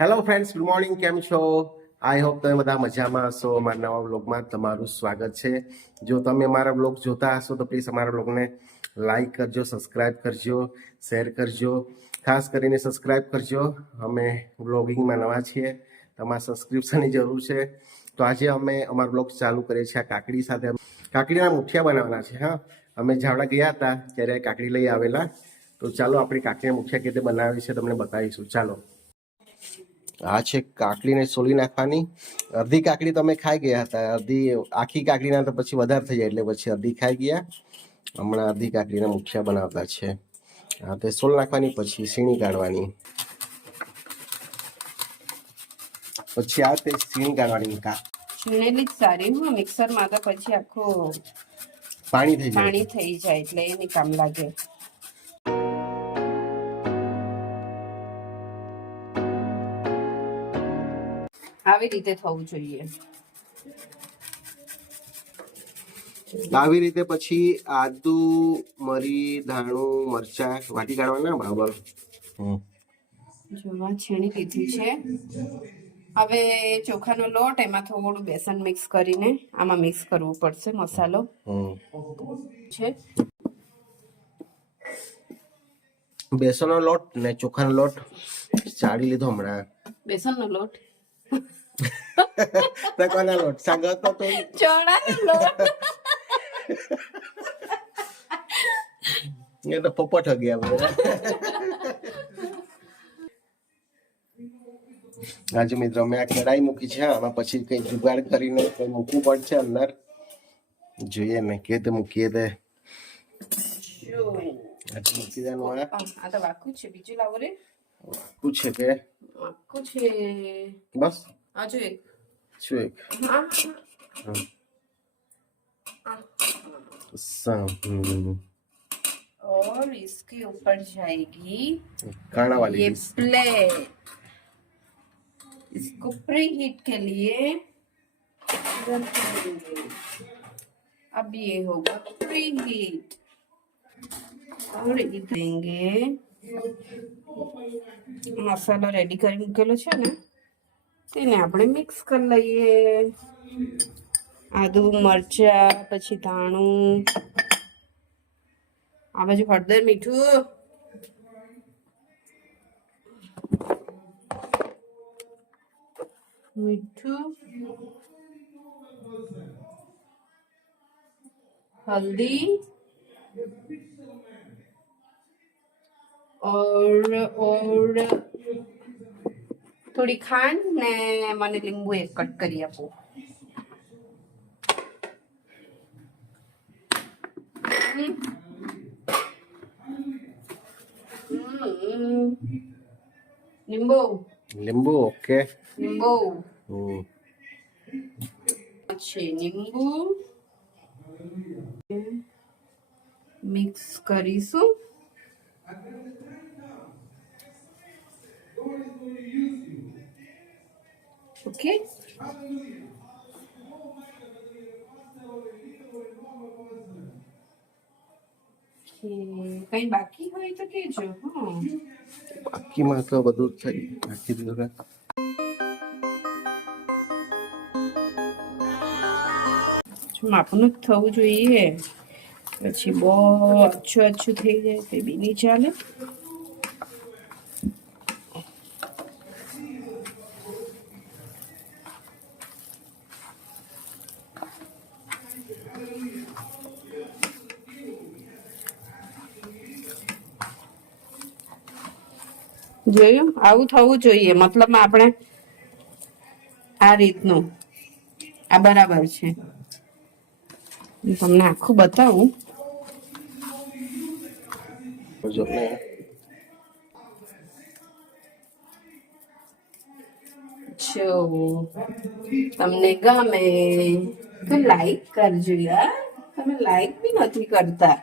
Hello friends good morning કેમ છો? I hope તમે બધા મજામાં હશો. મારા નવા બ્લોગમાં તમારું સ્વાગત છે. જો તમે મારા બ્લોગ જોતા હશો, તો પ્લીઝ અમારા બ્લોગને લાઈક કરજો સબસ્ક્રાઈબ કરજો શેર કરજો. ખાસ કરીને સબસ્ક્રાઈબ કરજો. અમે બ્લોગિંગમાં નવા છીએ. તમારા સબસ્ક્રિપ્શનની જરૂર છે. તો આજે અમે અમારો બ્લોગ ચાલુ કરીએ છીએ આ કાકડી સાથે. કાકડીના મુઠિયા બનાવવાના છે, હા. અમે ઝાવડા ગયા હતા, ત્યારે કાકડી લઈ આવેલા. તો ચાલો, આપણે કાકડીના મુઠિયા કેવી રીતે બનાવી છે તમને બતાવીશું. ચાલો. આ છે કાકડીને સોલી નાખવાની. અડધી કાકડી તમે ખાઈ ગયા હતા. અડધી આખી કાકડીના તો પછી વધારે થઈ જાય એટલે પછી અડધી ખાઈ ગયા. હમણાં અડધી કાકડીના મુઠિયા બનાવતા છે. હા તે સોલ નાખવાની પછી સીણી કાઢવાની. પછી આ તે સીણી કાઢવાની કા છીણેલી જ સારી હું મિક્સરમાં તો પછી આખું પાણી થઈ જાય. પાણી થઈ જાય એટલે એ કામ લાગે. આવી રીતે થવું જોઈએ. આવી રીતે પછી આદુ મરી ધાણું મરચા વાટી કાઢવાના બરાબર? જોવા છીણી લીધું છે. હવે ચોખાનો લોટ એમાં થોડું બેસન મિક્સ કરીને આમાં મિક્સ કરવું પડશે મસાલો. હમ. છે. બેસનનો લોટ ને ચોખાનો લોટ ચાળી લીધો હમણાં. બેસનનો લોટ. સાગર તો તો ચણાનો લોટ એ તો પોપટ હો ગયા બધા આજે મિત્રો મેં આ કઢાઈ મૂકી છે આમાં પછી કઈ જુગાડ કરીને કઈ મૂકવું પડશે અંદર. જોઈએ ને કે તે. મૂકીએ તે મૂકી દેવાનું આ. તો વાકું છે બીજું લાવો રે. कुछ है क्या? कुछ है। बस। आज एक। छु एक। और इसके ऊपर जाएगी काना वाली ये प्लेट इसको प्री हीट के लिए अब ये होगा प्री हीट और इतेंगे મસાલો રેડી કરી મૂકેલો છે ને, તેને આપણે મિક્સ કરી લઈએ. આદુ, મરચા, પછી ધાણું. આ બાજુ હળદર મીઠું. મીઠું. હલ્દી. और और થોડી ખાંડ ને મને લીંબુ એક કટ કરી આપો હમ. હમ. લીંબુ લીંબુ ઓકે લીંબુ હમ. છે લીંબુ મિક્સ કરીશું ઓકે કઈ બાકી હોય તો કેજો હા બાકીમાં તો બધું જ થઈ નાખી દીધું ને. માપનું જ થવું જોઈએ પછી બહુ અચ્છું અચ્છું થઈ જાય તે બી નહીં ચાલે જોયું? આવું થવું જોઈએ. મતલબ આપણે આ રીતનું. આ બરાબર છે. હું તમને આખું બતાવું. જો, તમને ગમે તો લાઈક કરજો યાર. તમે લાઈક બી નથી કરતા.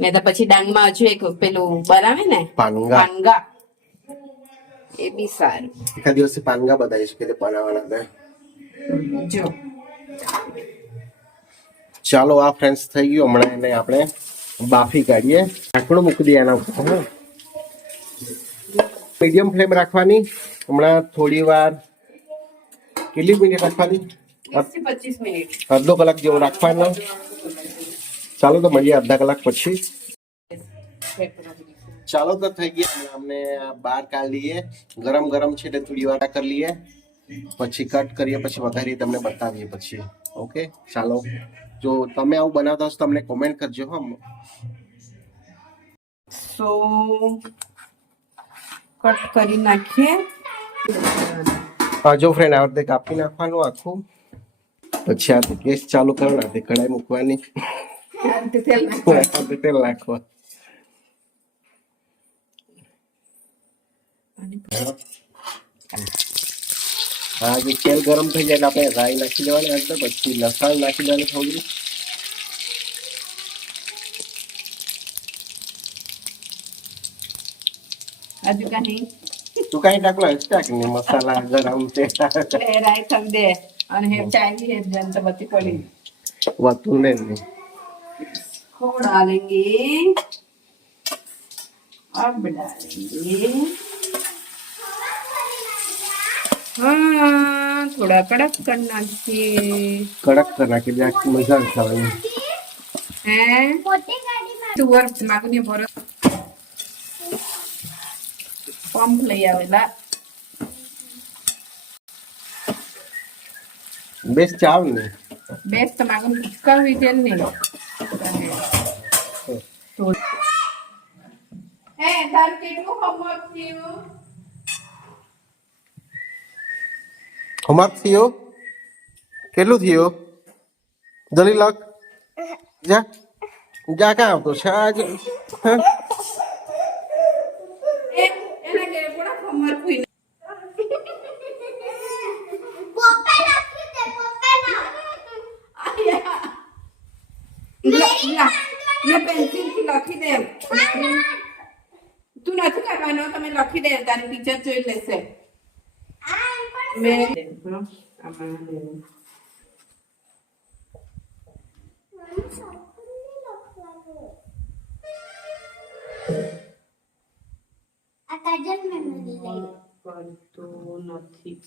ને તો પછી ડાંગમાં હજુ એક પેલું બનાવે ને પાંગા. પાંગા. એ બી સારું. એકાદ દિવસે પાંગા બતાવીશ કે બનાવવાના જો. ચાલો આ ફ્રેન્ડ્સ થઈ ગયું. હમણાં એને આપણે બાફી કાઢીએ. ઢાંકણું મૂકી દઈએ એના ઉપર મીડિયમ ફ્લેમ રાખવાની. હમણાં થોડી વાર કેટલી મિનિટ રાખવાની? અડધો કલાક જેવું રાખવાનો. ચાલો તો મળીએ અડધા કલાક પછી ચાલો તો થઈ ગયા અમને બહાર કાઢી લઈએ ગરમ ગરમ છે એટલે થોડી વાર કરી લઈએ પછી કટ કરીએ પછી વઘારીએ તમને બતાવીએ પછી ઓકે ચાલો જો તમે આવું બનાવતા હશો તો તમને કોમેન્ટ કરજો હા સો કટ કરી નાખીએ હા જો ફ્રેન્ડ આ રીતે કાપી નાખવાનું આખું પછી આ રીતે ગેસ ચાલુ કરવાનો આ રીતે કઢાઈ મૂકવાની આ રીતે તેલ આ નાખવાનું. રીતે તેલ નાખવા હા જે તેલ ગરમ થઈ જાય એટલે આપણે રાઈ નાખી દેવાની અંદર પછી લસણ નાખી દેવાની થોડી હજુ કાંઈ તું કઈ નાખલો એક્સ્ટ્રા કે નહીં મસાલા ગરમ છે એ રાઈ થમ દે અને હેમ ચાય હેમ જન તો બત્તી પડી વતું ને નહીં खो डालेंगे। अब डालेंगे। हाँ थोड़ा कड़क करना चाहिए कड़क करना के लिए मज़ा आता है। हैं? तो वर्ष मागने पर पंप ले आवेला बेस्ट चावल ने बेस्ट तो मागन किसका विजन नहीं। હે તાર કેટલું હોમવર્ક થયું હોમવર્ક થયો કેટલું થયું જલ્દી લખ જા જા ક્યાં આવતો છે આજ હા? એ લખી દે. તું નથી કરવાનો તમે લખી દે તારી ટીચર જોઈ લેશે. કરતો નથી.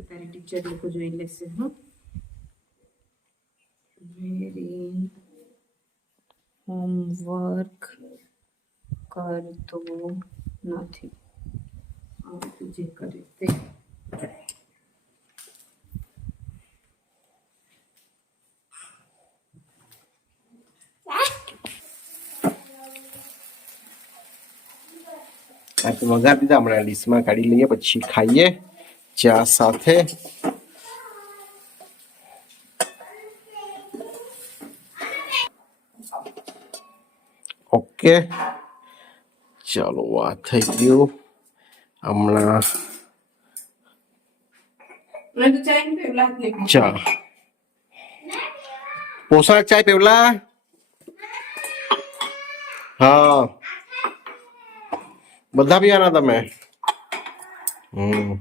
તારી ટીચર લોકો જોઈ લેશે હા. હોમવર્ક કરતો નથી આવતું જે કરે તે આ તો વઘાર દીધા હમણાં ડીશમાં કાઢી લઈએ પછી ખાઈએ ચા સાથે ઓકે ચાલો આ થઈ ગયું હમણાં મેં તો ચાઈ ને પેલા હાથ નહીં ચા પોસા ચાય પેવલા હા બધા પીવાના તમે હમ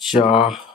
ચા